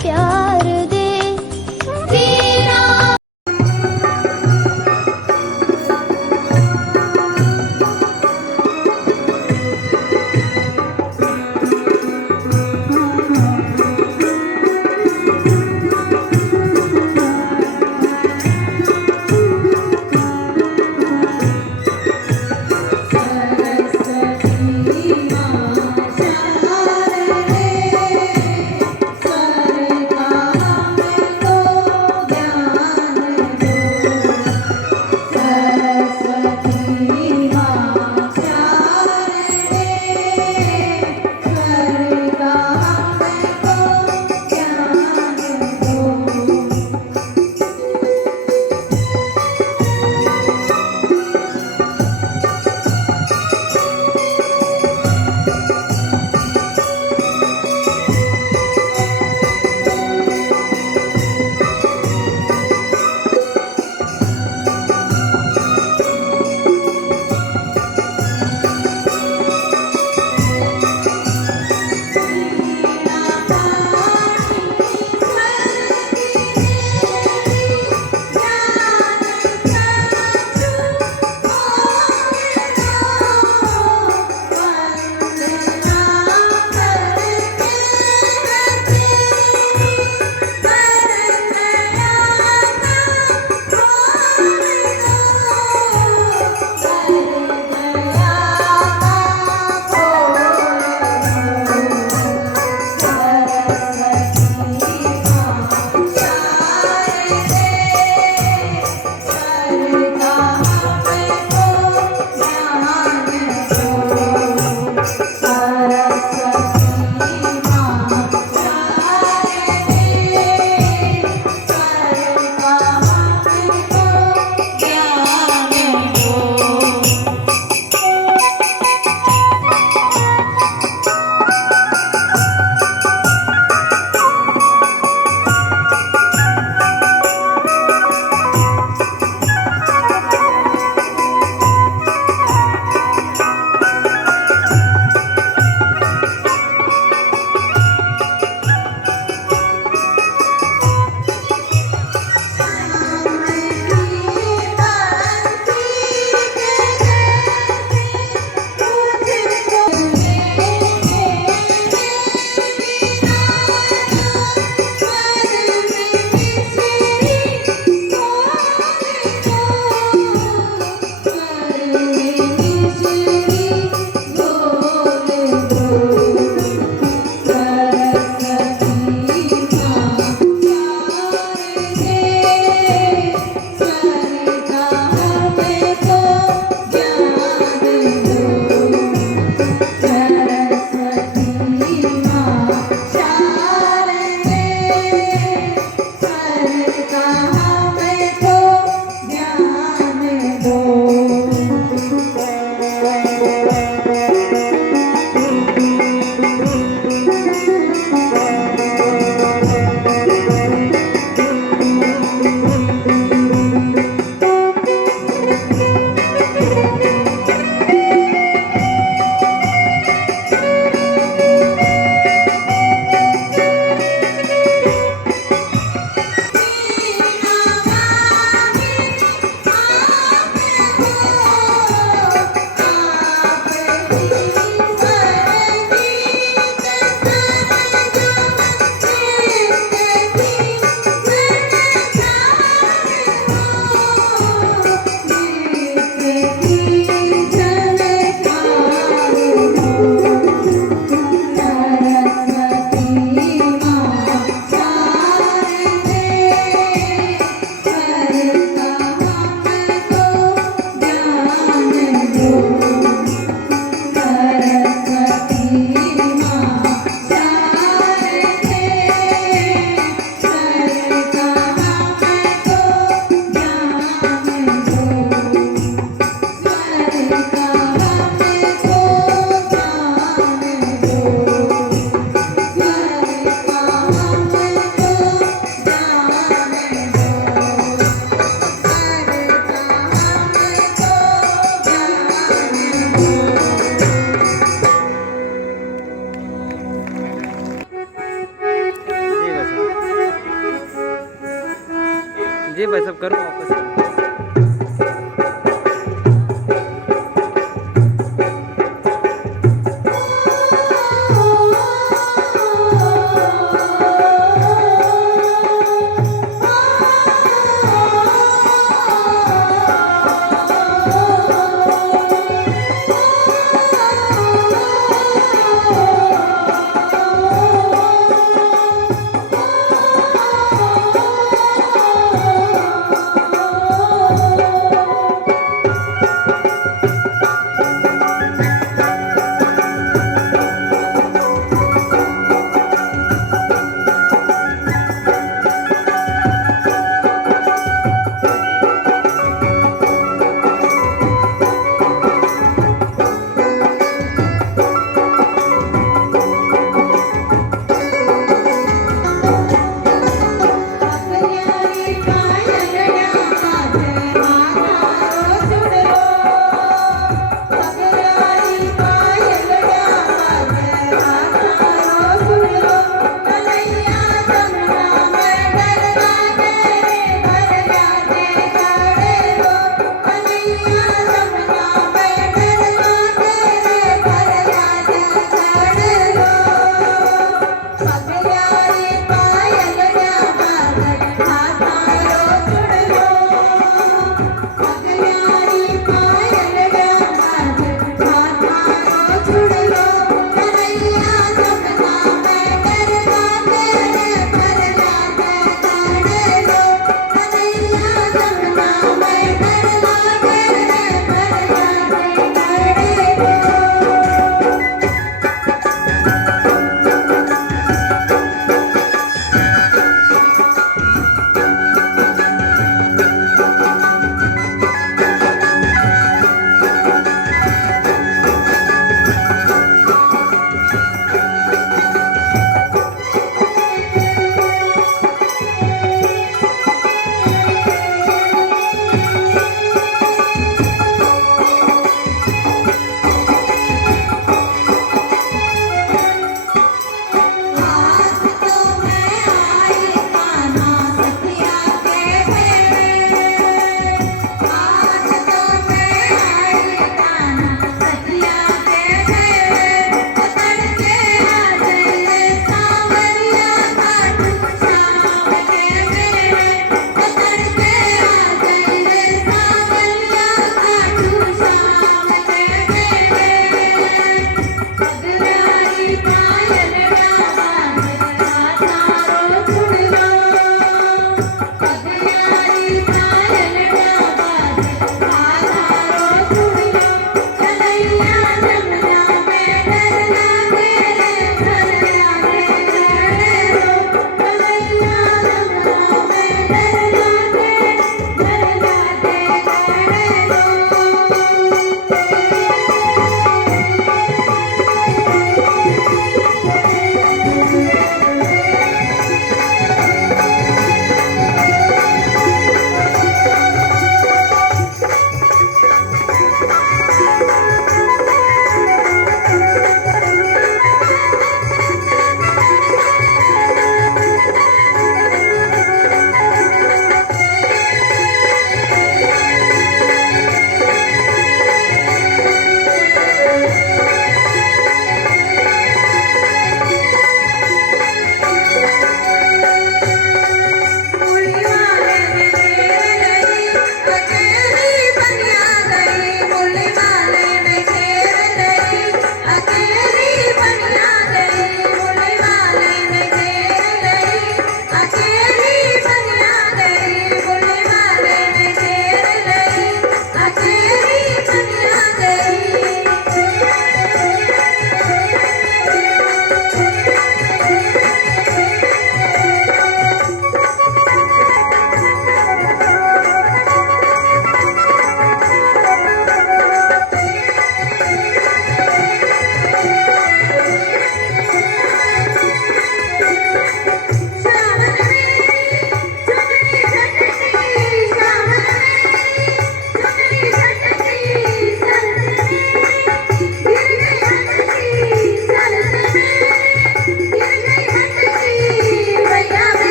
प्यार दे तेरा। सरस्वती माँ शारदे, सरकार जी भाई सब करो वापस।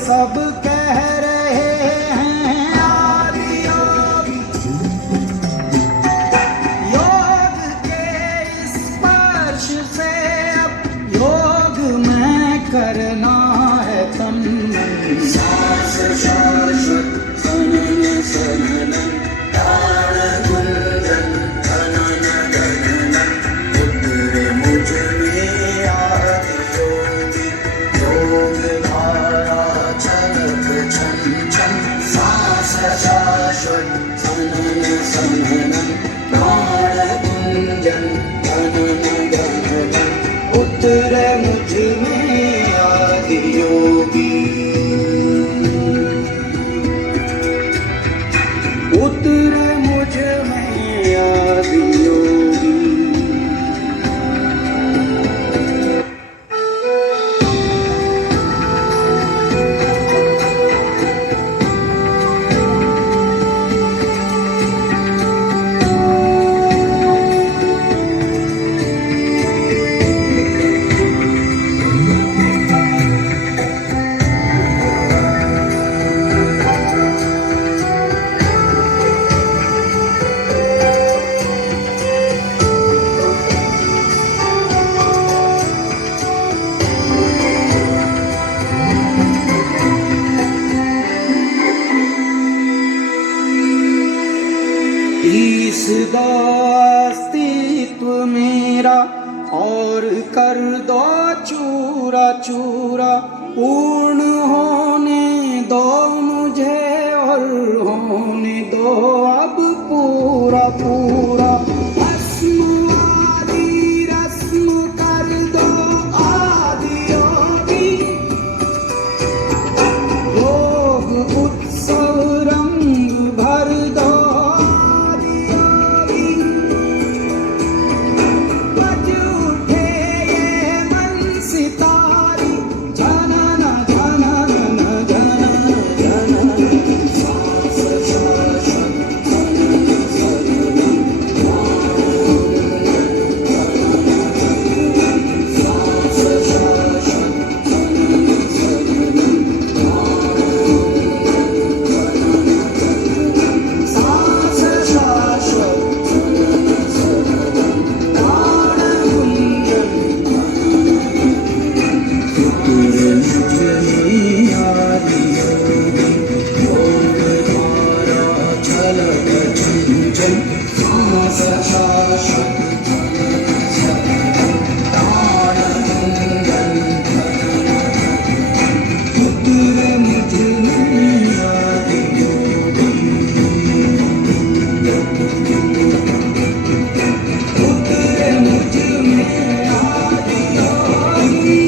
सब कह रहे हैं आदि योगी, योग के स्पर्श से अब योग में करना है तन सांस शाश्वत सनन सनन ताण गुंजन धनन गगनन उतरे मुझ में आदि योगी, योग धारा छलक छन छन सांस शाश्वत सनन सनन ताण गुंजन धनन गगनन उतरे मुझ में आदि योगी, उतरे मुझ में आदि योगी। तीस दास मेरा और कर दो चूरा चूरा। पूर्ण होने दो मुझे और होने दो अब पूरा पूरा। भस्म आदि रस्म कर दो आदि योगी। योग उत्सव रंग भर दो आदि योगी। बज उठे ये मन सितारी जनन जनन जनन जनन। सांस शाश्वत सांस शाश्वत सांस शाश्वत प्राण गुंजन। तेरे मुझ में आदि योगी। योग द्वारा झलक झंझन। सांस शाश्वत प्राण गुंजन। तेरे मुझ में आदि योगी। तेरे मुझ में आदि योगी।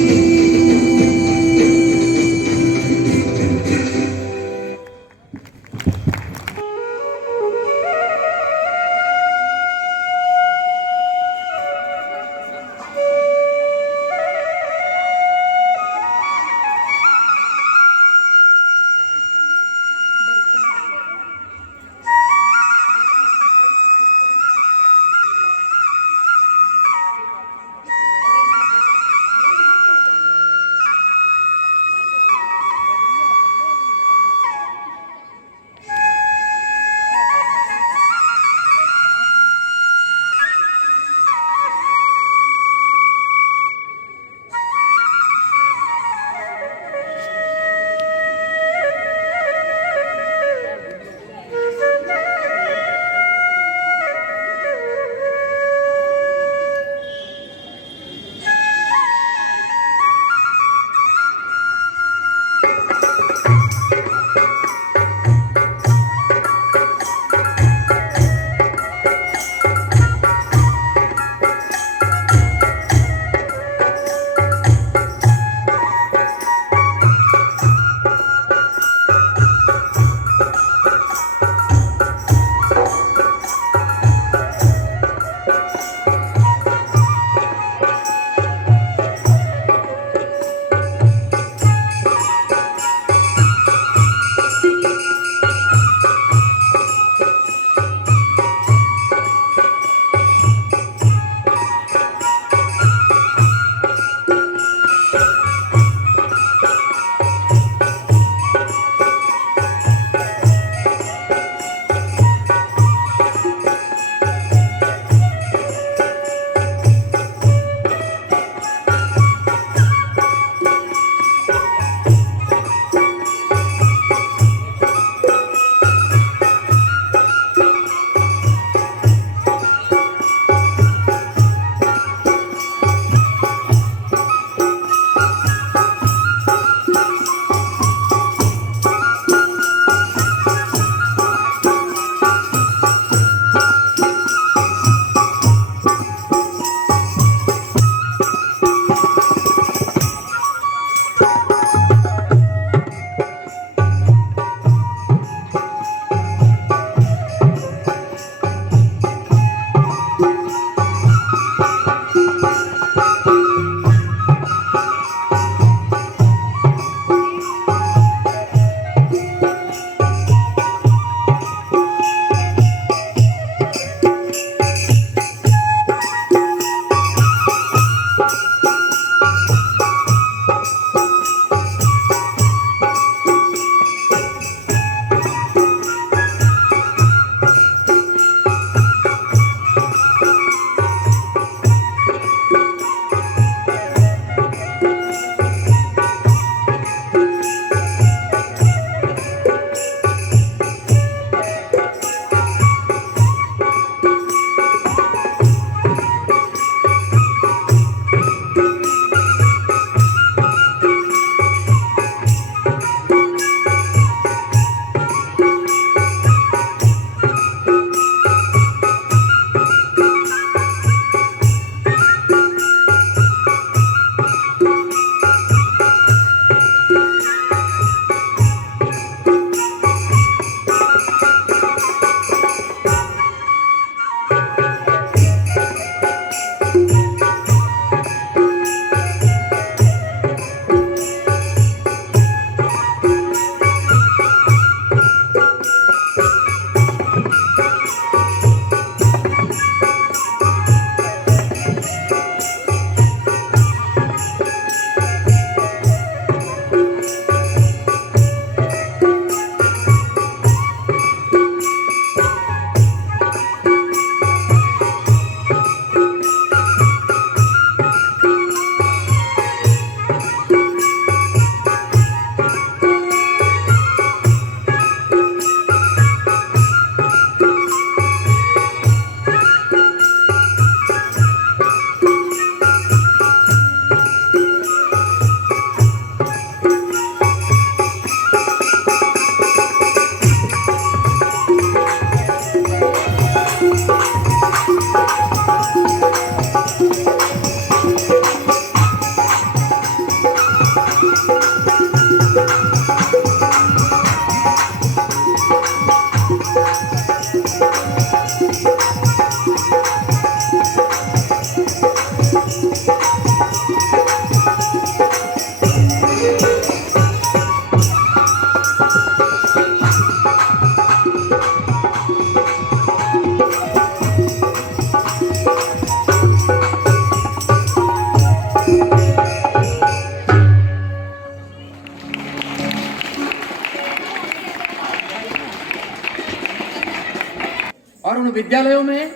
विद्यालयों में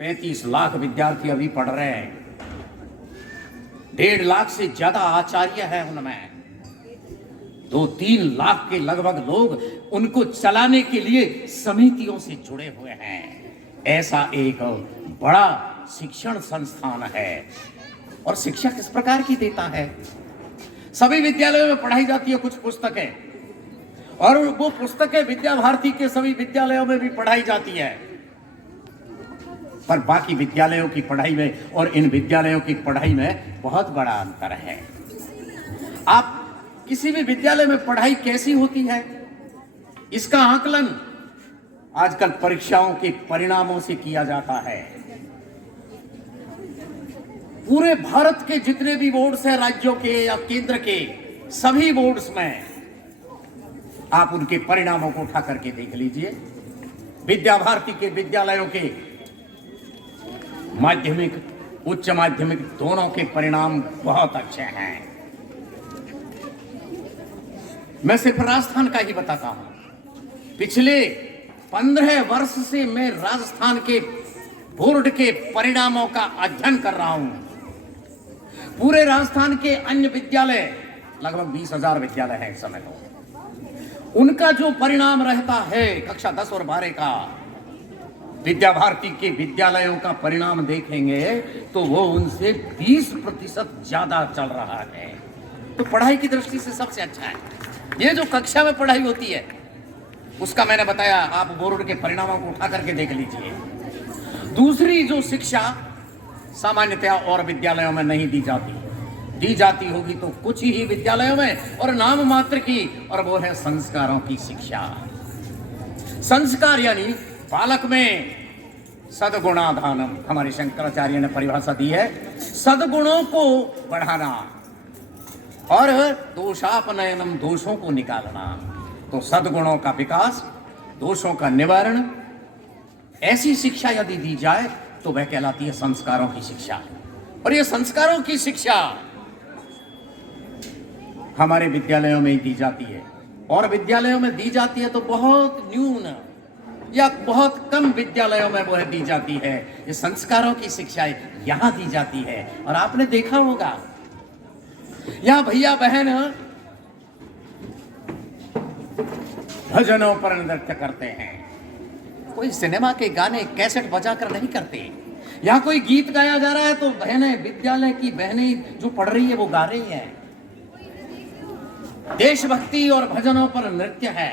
35 लाख विद्यार्थी अभी पढ़ रहे हैं। 1.5 लाख से ज्यादा आचार्य है उनमें। 2-3 लाख के लगभग लोग उनको चलाने के लिए समितियों से जुड़े हुए हैं। ऐसा एक बड़ा शिक्षण संस्थान है। और शिक्षा किस प्रकार की देता है? सभी विद्यालयों में पढ़ाई जाती है कुछ पुस्तकें, और वो पुस्तकें विद्या भारती के सभी विद्यालयों में भी पढ़ाई जाती है। पर बाकी विद्यालयों की पढ़ाई में और इन विद्यालयों की पढ़ाई में बहुत बड़ा अंतर है। आप किसी भी विद्यालय में पढ़ाई कैसी होती है, इसका आकलन आजकल परीक्षाओं के परिणामों से किया जाता है। पूरे भारत के जितने भी बोर्ड्स हैं, राज्यों के या केंद्र के, सभी बोर्ड्स में आप उनके परिणामों को उठा करके देख लीजिए। विद्या भारती के विद्यालयों के माध्यमिक, उच्च माध्यमिक दोनों के परिणाम बहुत अच्छे हैं। मैं सिर्फ राजस्थान का ही बताता हूं। पिछले 15 वर्ष से मैं राजस्थान के बोर्ड के परिणामों का अध्ययन कर रहा हूं। पूरे राजस्थान के अन्य विद्यालय, लगभग 20,000 विद्यालय हैं इस समय तो, उनका जो परिणाम रहता है कक्षा 10 और 12 का, विद्या भारती के विद्यालयों का परिणाम देखेंगे तो वो उनसे 20% ज्यादा चल रहा है। तो पढ़ाई की दृष्टि से सबसे अच्छा है। ये जो कक्षा में पढ़ाई होती है उसका मैंने बताया, आप बोर्ड के परिणामों को उठा करके देख लीजिए। दूसरी जो शिक्षा सामान्यतया और विद्यालयों में नहीं दी जाती होगी तो कुछ ही विद्यालयों में, और नाम मात्र की, और वो है संस्कारों की शिक्षा। संस्कार यानी बालक में सद्गुणाधानम, हमारे शंकराचार्य ने परिभाषा दी है, सद्गुणों को बढ़ाना और दोषापनयनम, दोषों को निकालना। तो सद्गुणों का विकास, दोषों का निवारण, ऐसी शिक्षा यदि दी जाए तो वह कहलाती है संस्कारों की शिक्षा। और ये संस्कारों की शिक्षा हमारे विद्यालयों में ही दी जाती है, और विद्यालयों में दी जाती है तो बहुत न्यून या बहुत कम विद्यालयों में वह दी जाती है। ये संस्कारों की शिक्षा यहां दी जाती है। और आपने देखा होगा यहां भैया बहन भजनों पर नृत्य करते हैं। कोई सिनेमा के गाने कैसेट बजाकर नहीं करते। यहां कोई गीत गाया जा रहा है तो बहनें, विद्यालय की बहनें जो पढ़ रही है वो गा रही है। देशभक्ति और भजनों पर नृत्य है।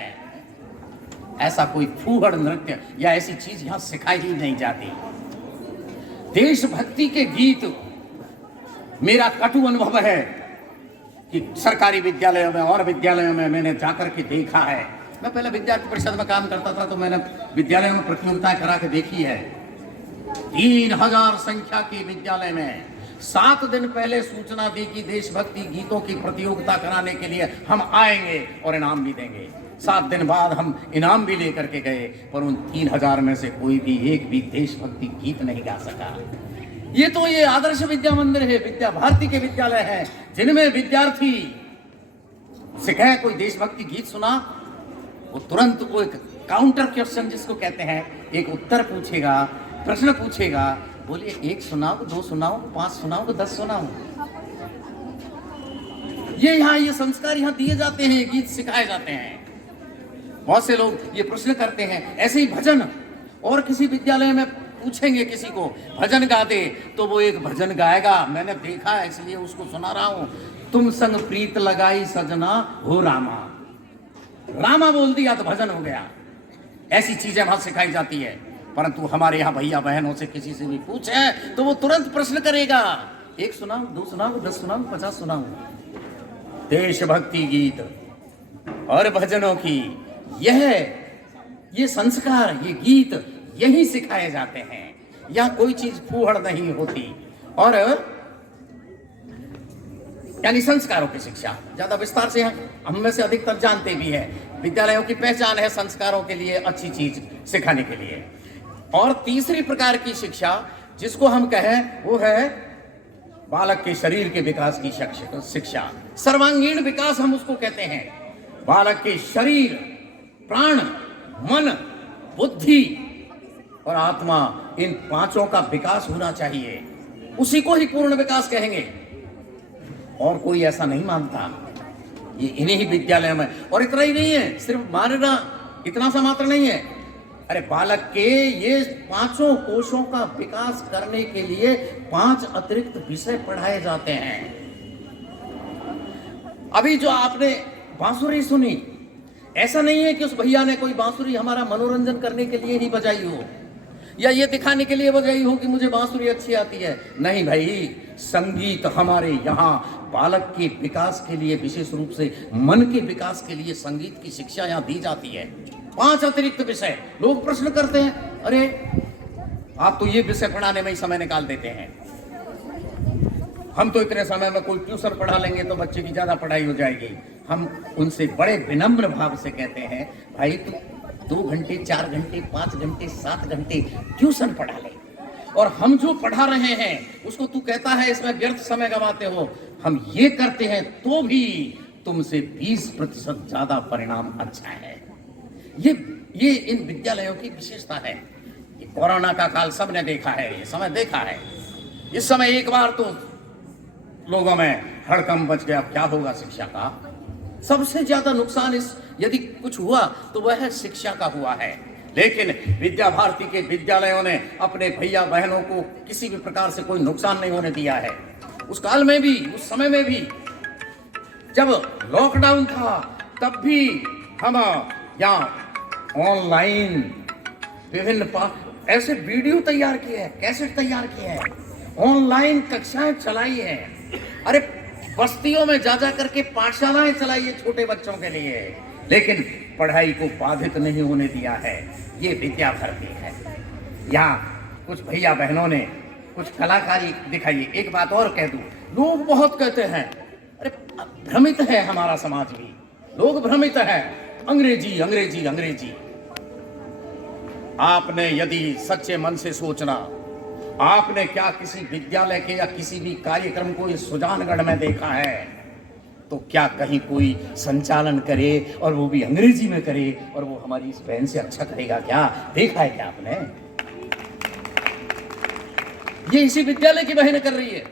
ऐसा कोई फूहड़ नृत्य या ऐसी चीज यहां सिखाई ही नहीं जाती। देशभक्ति के गीत, मेरा कटु अनुभव है कि सरकारी विद्यालयों में और विद्यालयों में मैंने जाकर के देखा है। मैं पहले विद्यार्थी परिषद में काम करता था तो मैंने विद्यालयों में प्रतियोगिताएं करा के देखी है। 3000 संख्या के विद्यालय में 7 दिन पहले सूचना दी कि देशभक्ति गीतों की प्रतियोगिता कराने के लिए हम आएंगे और इनाम भी देंगे। 7 दिन बाद हम इनाम भी लेकर के गए, पर उन 3000 में से कोई भी एक भी देशभक्ति गीत नहीं गा सका। ये आदर्श विद्या मंदिर है, विद्या भारती के विद्यालय है, जिनमें विद्यार्थी से कहे कोई देशभक्ति गीत सुना, वो तुरंत वो एक काउंटर क्वेश्चन जिसको कहते हैं, एक उत्तर पूछेगा, प्रश्न पूछेगा, बोलिए 1 सुनाओ, 2 सुनाओ, 5 सुनाओ, 10 सुनाओ। ये संस्कार यहाँ दिए जाते हैं, गीत सिखाए जाते हैं। बहुत से लोग ये प्रश्न करते हैं। ऐसे ही भजन, और किसी विद्यालय में पूछेंगे किसी को भजन गा दे तो वो एक भजन गाएगा। मैंने देखा है इसलिए उसको सुना रहा हूं। तुम संग प्रीत लगाई सजना हो रामा, रामा बोल दिया तो भजन हो गया। ऐसी चीजें वहां सिखाई जाती है। परंतु हमारे यहाँ भैया बहनों से किसी से भी पूछे तो वो तुरंत प्रश्न करेगा, 1 सुनाओ, 2 सुनाओ, 10 सुनाओ, 50 सुनाओ। देशभक्ति गीत और भजनों की ये संस्कार, ये गीत यही सिखाए जाते हैं। यह कोई चीज फूहड़ नहीं होती। और यानी संस्कारों की शिक्षा ज्यादा विस्तार से हम में से अधिकतर जानते भी है। विद्यालयों की पहचान है संस्कारों के लिए अच्छी चीज सिखाने के लिए। और तीसरी प्रकार की शिक्षा जिसको हम कहें वो है बालक के शरीर के विकास की शिक्षा। सर्वांगीण विकास हम उसको कहते हैं। बालक के शरीर, प्राण, मन, बुद्धि और आत्मा, इन पांचों का विकास होना चाहिए, उसी को ही पूर्ण विकास कहेंगे। और कोई ऐसा नहीं मानता। ये इन्हीं ही विद्यालय में। और इतना ही नहीं है, सिर्फ मानना इतना सा मात्र नहीं है। अरे बालक के ये पांचों कोशों का विकास करने के लिए 5 अतिरिक्त विषय पढ़ाए जाते हैं। अभी जो आपने बांसुरी सुनी, ऐसा नहीं है कि उस भैया ने कोई बांसुरी हमारा मनोरंजन करने के लिए ही बजाई हो, या ये दिखाने के लिए बजाई हो कि मुझे बांसुरी अच्छी आती है। नहीं भाई, संगीत हमारे यहाँ बालक के विकास के लिए, विशेष रूप से मन के विकास के लिए संगीत की शिक्षा यहाँ दी जाती है। 5 अतिरिक्त विषय। लोग प्रश्न करते हैं, अरे आप तो ये विषय पढ़ाने में ही समय निकाल देते हैं, हम तो इतने समय में कोई ट्यूशन पढ़ा लेंगे तो बच्चे की ज्यादा पढ़ाई हो जाएगी। हम उनसे बड़े विनम्र भाव से कहते हैं, भाई तू 2 घंटे, 4 घंटे, 5 घंटे, 7 घंटे ट्यूशन पढ़ा ले, और हम जो पढ़ा रहे हैं उसको तू कहता है इसमें व्यर्थ समय गंवाते हो। हम ये करते हैं तो भी तुमसे 20% ज्यादा परिणाम अच्छा है। ये इन विद्यालयों की विशेषता है। ये कोरोना का काल सबने देखा है, ये समय देखा है। इस समय एक बार तो लोगों में हड़कंप मच गया, क्या होगा शिक्षा का। सबसे ज्यादा नुकसान इस यदि कुछ हुआ तो वह शिक्षा का हुआ है। लेकिन विद्या भारती के विद्यालयों ने अपने भैया बहनों को किसी भी प्रकार से कोई नुकसान नहीं होने दिया है। उस काल में भी, उस समय में भी, जब लॉकडाउन था तब भी हम यहाँ ऑनलाइन विभिन्न ऐसे वीडियो तैयार किए हैं, कैसेट तैयार किए हैं, ऑनलाइन कक्षाएं चलाई हैं। अरे बस्तियों में जा करके पाठशालाएं चलाई है छोटे बच्चों के लिए, लेकिन पढ़ाई को बाधित नहीं होने दिया है। ये विद्या भारती है। यहाँ कुछ भैया बहनों ने कुछ कलाकारी दिखाई। एक बात और कह दूं, लोग बहुत कहते हैं, अरे भ्रमित है हमारा समाज भी, लोग भ्रमित है, अंग्रेजी अंग्रेजी अंग्रेजी। आपने यदि सच्चे मन से सोचना, आपने क्या किसी विद्यालय के या किसी भी कार्यक्रम को इस सुजानगढ़ में देखा है, तो क्या कहीं कोई संचालन करे और वो भी अंग्रेजी में करे और वो हमारी इस बहन से अच्छा करेगा क्या? देखा है क्या आपने? ये इसी विद्यालय की बहन कर रही है।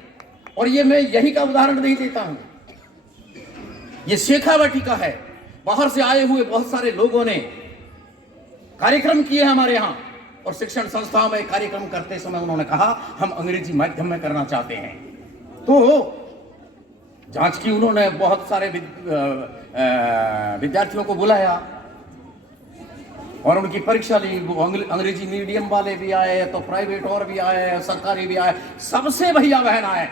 और ये मैं यही का उदाहरण नहीं देता हूं, ये शेखावाटी का है। बाहर से आए हुए बहुत सारे लोगों ने कार्यक्रम किए हमारे यहाँ, और शिक्षण संस्थाओं में कार्यक्रम करते समय उन्होंने कहा हम अंग्रेजी माध्यम में करना चाहते हैं। तो जांच की उन्होंने, बहुत सारे विद्यार्थियों को बुलाया और उनकी परीक्षा ली। वो अंग्रेजी मीडियम वाले भी आए, तो प्राइवेट और भी आए, सरकारी भी आए, सबसे भैया बहन आए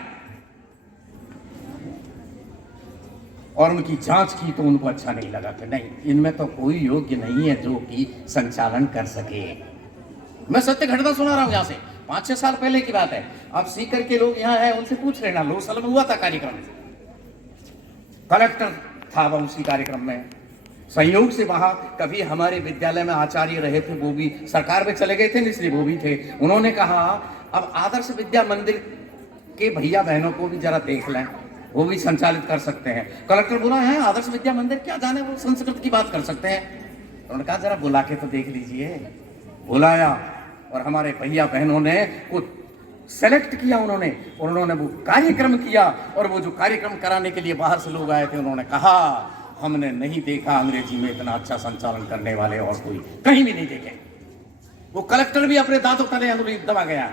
और उनकी जांच की तो उनको अच्छा नहीं लगा कि नहीं, इनमें तो कोई योग्य नहीं है जो कि संचालन कर सके। मैं सत्य घटना सुना रहा हूं यहां से, 5-6 साल पहले की बात है। अब सीकर के लोग यहाँ हैं, उनसे पूछ लेना, लोसल में हुआ था कार्यक्रम, कलेक्टर था वह उसी कार्यक्रम में। संयोग से वहां कभी हमारे विद्यालय में आचार्य रहे थे, वो भी सरकार में चले गए थे, इसलिए वो भी थे। उन्होंने कहा अब आदर्श विद्या मंदिर के भैया बहनों को भी जरा देख लें, वो भी संचालित कर सकते हैं। कलेक्टर बोला है आदर्श विद्या मंदिर क्या जाने, वो संस्कृत की बात कर सकते हैं। उन्होंने कहा जरा बुला के तो देख लीजिए। बुलाया और हमारे भैया बहनों ने कुछ सेलेक्ट किया, उन्होंने वो कार्यक्रम किया। और वो जो कार्यक्रम कराने के लिए बाहर से लोग आए थे, उन्होंने कहा हमने नहीं देखा अंग्रेजी में इतना अच्छा संचालन करने वाले और कोई कहीं भी नहीं देखे। वो कलेक्टर भी अपने दांतों तले अंगुली दबा गया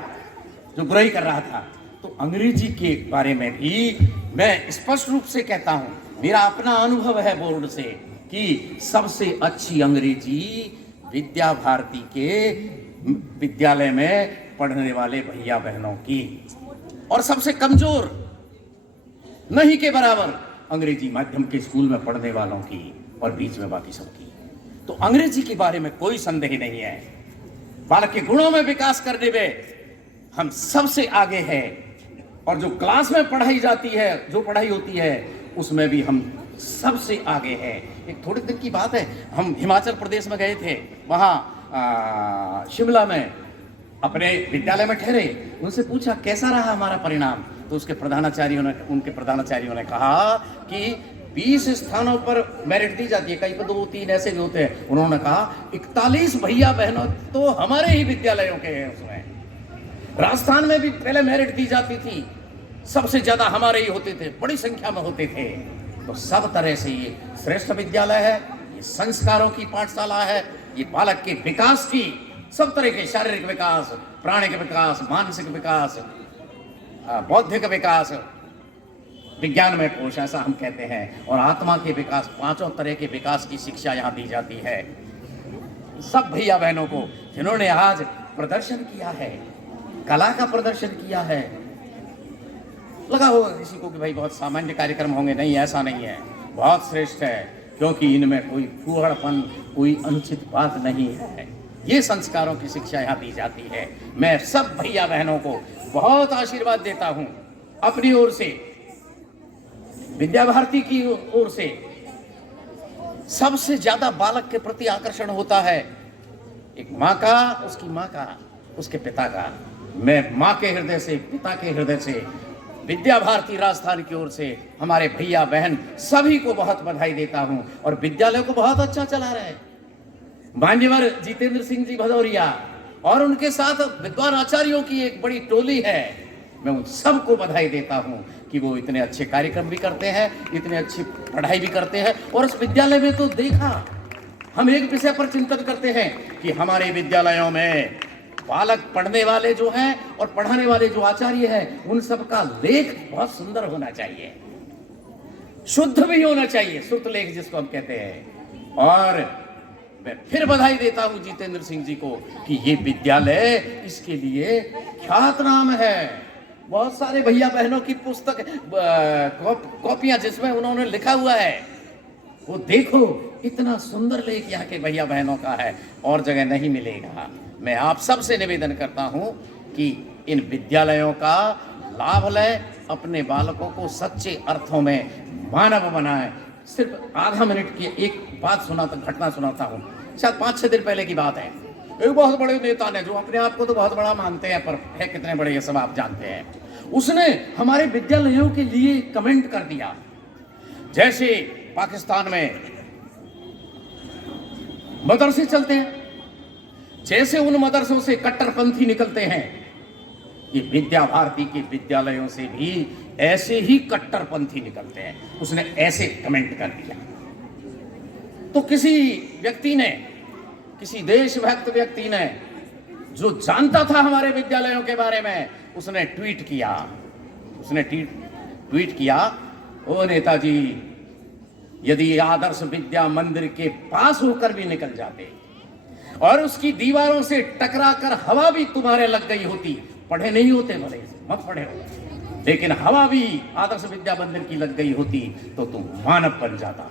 जो बुराई कर रहा था। तो अंग्रेजी के बारे में भी मैं स्पष्ट रूप से कहता हूं, मेरा अपना अनुभव है बोर्ड से कि सबसे अच्छी अंग्रेजी विद्या भारती के विद्यालय में पढ़ने वाले भैया बहनों की, और सबसे कमजोर नहीं के बराबर अंग्रेजी माध्यम के स्कूल में पढ़ने वालों की, और बीच में बाकी सबकी। तो अंग्रेजी के बारे में कोई संदेह नहीं है। बालक के गुणों में विकास करने में हम सबसे आगे हैं, और जो क्लास में पढ़ाई जाती है, जो पढ़ाई होती है, उसमें भी हम सबसे आगे हैं। एक थोड़ी दिन की बात है, हम हिमाचल प्रदेश में गए थे, वहाँ शिमला में अपने विद्यालय में ठहरे। उनसे पूछा कैसा रहा हमारा परिणाम, तो उनके प्रधानाचार्यों ने कहा कि 20 स्थानों पर मेरिट दी जाती है, कहीं पर 2-3 ऐसे भी होते हैं। उन्होंने कहा 41 भैया बहनों तो हमारे ही विद्यालयों के हैं। उसमें राजस्थान में भी पहले मेरिट दी जाती थी, सबसे ज्यादा हमारे ही होते थे, बड़ी संख्या में होते थे। तो सब तरह से ये श्रेष्ठ विद्यालय है, ये संस्कारों की पाठशाला है, ये बालक के विकास की सब तरह के शारीरिक विकास, प्राणिक विकास, मानसिक विकास, बौद्धिक विकास, विज्ञान में कोश ऐसा हम कहते हैं, और आत्मा के विकास, 5 तरह के विकास की शिक्षा यहाँ दी जाती है। सब भैया बहनों को जिन्होंने आज प्रदर्शन किया है, कला का प्रदर्शन किया है, लगा होगा किसी को कि भाई बहुत सामान्य कार्यक्रम होंगे, नहीं ऐसा नहीं है, बहुत श्रेष्ठ है, क्योंकि इनमें कोई फूहड़पन, कोई अनुचित बात नहीं है। ये संस्कारों की शिक्षा यहाँ दी जाती है। मैं सब भैया बहनों को बहुत आशीर्वाद देता हूँ अपनी ओर से, विद्या भारती की ओर से। सबसे ज्यादा बालक के प्रति आकर्षण होता है एक माँ का, उसकी माँ का, उसके पिता का। मैं माँ के हृदय से, पिता के हृदय से, विद्या भारती राजस्थान की ओर से हमारे भैया बहन सभी को बहुत बधाई देता हूं, और विद्यालय को बहुत अच्छा चला रहे हैं। मान्यवर जितेंद्र सिंह जी भदौरिया और उनके साथ विद्वान आचार्यों की एक बड़ी टोली है। मैं उन सबको बधाई देता हूं कि वो इतने अच्छे कार्यक्रम भी करते हैं, इतने अच्छी पढ़ाई भी करते हैं। और इस विद्यालय में तो देखा, हम एक विषय पर चिंतन करते हैं कि हमारे विद्यालयों में बालक पढ़ने वाले जो हैं और पढ़ाने वाले जो आचार्य हैं, उन सबका लेख बहुत सुंदर होना चाहिए, शुद्ध भी होना चाहिए, शुद्ध लेख जिसको हम कहते हैं। और मैं फिर बधाई देता हूं जितेंद्र सिंह जी को कि ये विद्यालय इसके लिए ख्यात नाम है। बहुत सारे भैया बहनों की पुस्तक, कॉपियां जिसमें उन्होंने लिखा हुआ है, वो देखो, इतना सुंदर लेख यहाँ के भैया बहनों का है, और जगह नहीं मिलेगा। मैं आप सबसे निवेदन करता हूं कि इन विद्यालयों का लाभ लें, अपने बालकों को सच्चे अर्थों में मानव बनाएं। सिर्फ आधा मिनट की एक बात घटना सुनाता हूं, शायद 5-6 दिन पहले की बात है। एक बहुत बड़े नेता ने, जो अपने आप को तो बहुत बड़ा मानते हैं, पर है कितने बड़े ये सब आप जानते हैं, उसने हमारे विद्यालयों के लिए कमेंट कर दिया। जैसे पाकिस्तान में मदरसे चलते हैं, जैसे उन मदरसों से कट्टरपंथी निकलते हैं, ये विद्या भारती के विद्यालयों से भी ऐसे ही कट्टरपंथी निकलते हैं। उसने ऐसे कमेंट कर दिया। तो किसी व्यक्ति ने, किसी देशभक्त व्यक्ति ने, जो जानता था हमारे विद्यालयों के बारे में, उसने ट्वीट किया। उसने ट्वीट किया, ओ नेताजी, यदि आदर्श विद्या मंदिर के पास होकर भी निकल जाते और उसकी दीवारों से टकराकर हवा भी तुम्हारे लग गई होती, पढ़े नहीं होते, भले मत पढ़े हो, लेकिन हवा भी आदर्श विद्या मंदिर की लग गई होती तो तुम मानव बन जाता।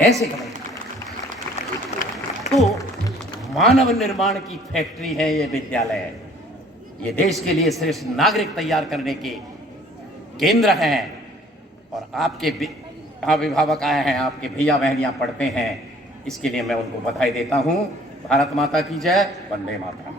ऐसे करें तो मानव निर्माण की फैक्ट्री है ये विद्यालय। ये देश के लिए श्रेष्ठ नागरिक तैयार करने के केंद्र हैं। और आपके अभिभावक आए हैं, आपके भैया बहन यहाँ पढ़ते हैं, इसके लिए मैं उनको बधाई देता हूँ। भारत माता की जय, वंदे मातरम।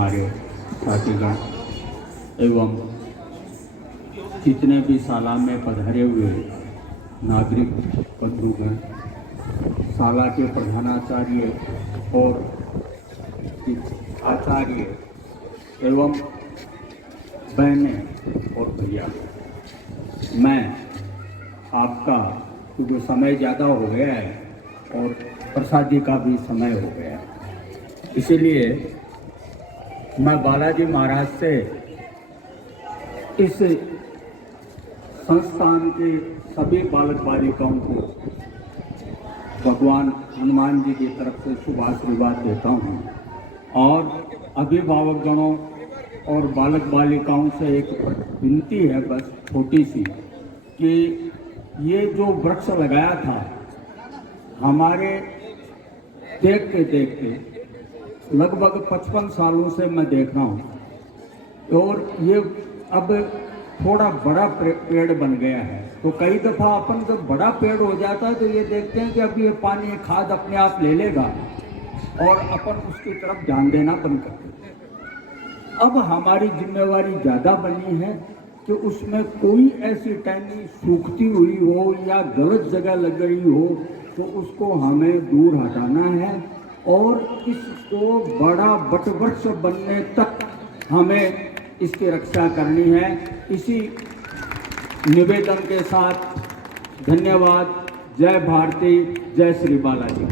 हमारे साथीगण एवं जितने भी शाला में पधारे हुए नागरिक बंधुगण, शाला के प्रधानाचार्य और आचार्य एवं बहनें और भैया, मैं आपका, क्योंकि समय ज़्यादा हो गया है और प्रसादी का भी समय हो गया है, इसीलिए मैं बालाजी महाराज से इस संस्थान के सभी बालक बालिकाओं को भगवान हनुमान जी की तरफ से शुभ आशीर्वाद देता हूँ और अभिभावकगणों और बालक बालिकाओं से एक विनती है, बस छोटी सी, कि ये जो वृक्ष लगाया था हमारे देखते देखते लगभग 55 सालों से मैं देख रहा हूँ और ये अब थोड़ा बड़ा पेड़ बन गया है। तो कई दफ़ा अपन जब बड़ा पेड़ हो जाता है तो ये देखते हैं कि अब ये पानी खाद अपने आप ले लेगा और अपन उसकी तरफ ध्यान देना बंद कर देते हैं। अब हमारी जिम्मेवारी ज़्यादा बनी है कि उसमें कोई ऐसी टहनी सूखती हुई हो या गलत जगह लग गई हो तो उसको हमें दूर हटाना है और इसको बड़ा वटवृक्ष बनने तक हमें इसकी रक्षा करनी है। इसी निवेदन के साथ धन्यवाद। जय भारती, जय श्री बालाजी।